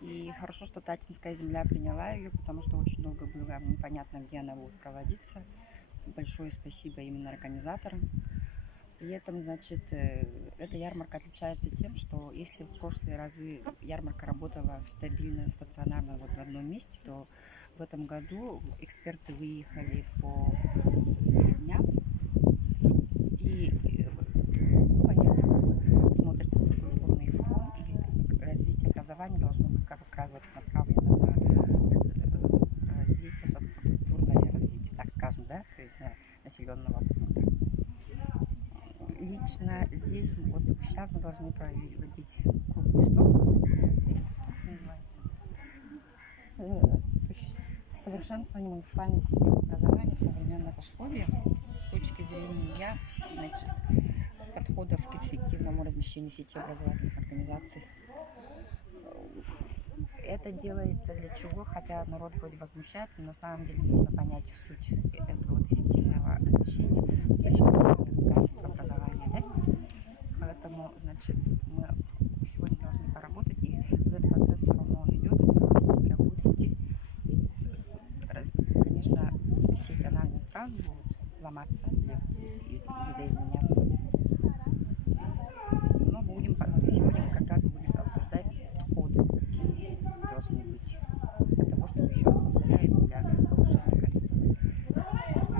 И хорошо, что Татинская земля приняла ее, потому что очень долго было непонятно, где она будет проводиться. Большое спасибо именно организаторам. При этом, значит, эта ярмарка отличается тем, что если в прошлые разы ярмарка работала стабильно, стационарно вот в одном месте, то в этом году эксперты выехали по деревням и они смотрят социокультурный фон, и развитие образования должно быть как раз вот направлено на развитие социокультурное развитие, так скажем, да, то есть на населенного пункта. Лично здесь вот сейчас мы должны проводить круглый стол с совершенствование муниципальной системы образования в современных условиях с точки зрения, значит, подходов к эффективному размещению сети образовательных организаций. Это делается для чего? Хотя народ вроде возмущается, но на самом деле нужно понять суть этого вот эффективного размещения с точки зрения качества образования. Да? Поэтому, значит, мы сегодня должны поработать, и вот этот процесс все равно он идет, 1 сентября будет идти. Конечно, сеть она не сразу будет ломаться, видоизменяться.